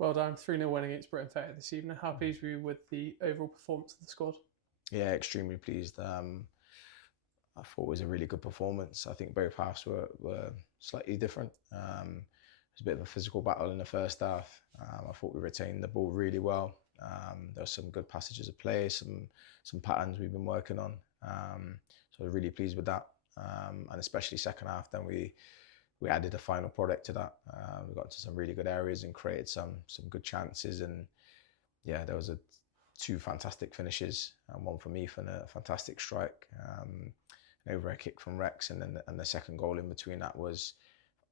Well done. 3-0 win against Briton Ferry this evening. How pleased were you with the overall performance of the squad? Yeah, extremely pleased. I thought it was a really good performance. I think both halves were slightly different. It was a bit of a physical battle in the first half. I thought we retained the ball really well. There were some good passages of play, some patterns we've been working on. So I was really pleased with that. And especially second half, then we added a final product to that. We got into some really good areas and created some good chances. And yeah, there was two fantastic finishes, one from Ethan, a fantastic strike, an over a kick from Rex, and then the second goal in between that was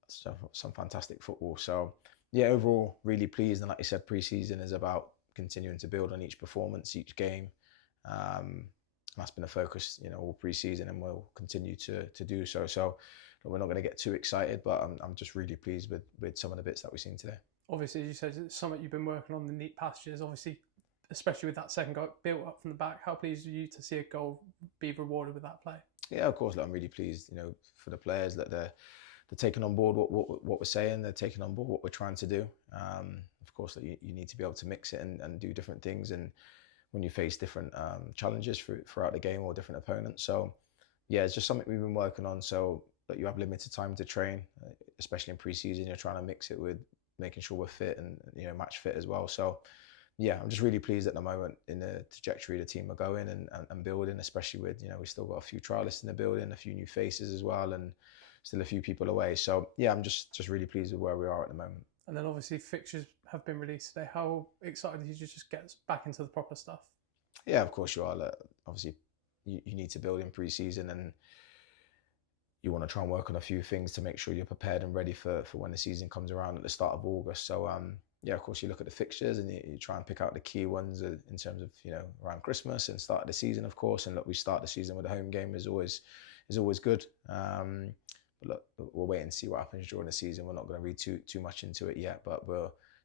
some fantastic football. So yeah, overall really pleased. And like you said, pre-season is about continuing to build on each performance, each game. That's been a focus, all pre-season, and we'll continue to do so. So we're not going to get too excited, but I'm just really pleased with some of the bits that we've seen today. Obviously, as you said, it's something you've been working on, the neat passages. Obviously, especially with that second goal built up from the back. How pleased were you to see a goal be rewarded with that play? Yeah, of course. I'm really pleased, for the players that they're taking on board what we're saying. They're taking on board what we're trying to do. Of course, that you need to be able to mix it and do different things, and when you face different challenges throughout the game or different opponents. So yeah, it's just something we've been working on. So that you have limited time to train, especially in pre-season, you're trying to mix it with making sure we're fit and match fit as well. So yeah, I'm just really pleased at the moment in the trajectory the team are going and building, especially with, we've still got a few trialists in the building, a few new faces as well, and still a few people away. So yeah, I'm just really pleased with where we are at the moment. And then obviously fixtures have been released today. How excited are you to just get back into the proper stuff? Yeah, of course you are. Obviously, you need to build in pre-season, and you want to try and work on a few things to make sure you're prepared and ready for when the season comes around at the start of August. So yeah, of course you look at the fixtures and you try and pick out the key ones in terms of around Christmas and start of the season, of course. And look, we start the season with a home game is always good. But look, we'll wait and see what happens during the season. We're not going to read too much into it yet, but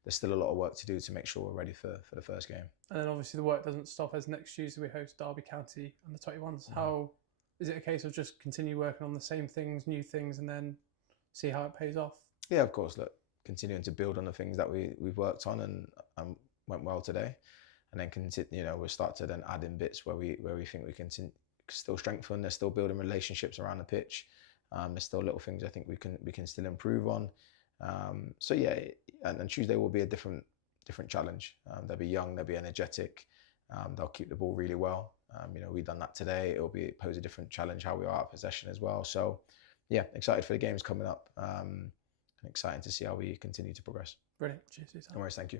there's still a lot of work to do to make sure we're ready for the first game. And then obviously the work doesn't stop, as next Tuesday we host Derby County and the 21s. Mm-hmm. How is it a case of just continue working on the same things, new things, and then see how it pays off? Yeah, of course. Look, continuing to build on the things that we've worked on and went well today, and then we'll start to then add in bits where we think we can still strengthen. They're still building relationships around the pitch. There's still little things I think we can still improve on. So yeah, and Tuesday will be a different challenge. They'll be young, they'll be energetic, they'll keep the ball really well. We've done that today. It'll pose a different challenge how we are at possession as well. So yeah, excited for the games coming up, and excited to see how we continue to progress. Brilliant. Cheers. No worries, thank you.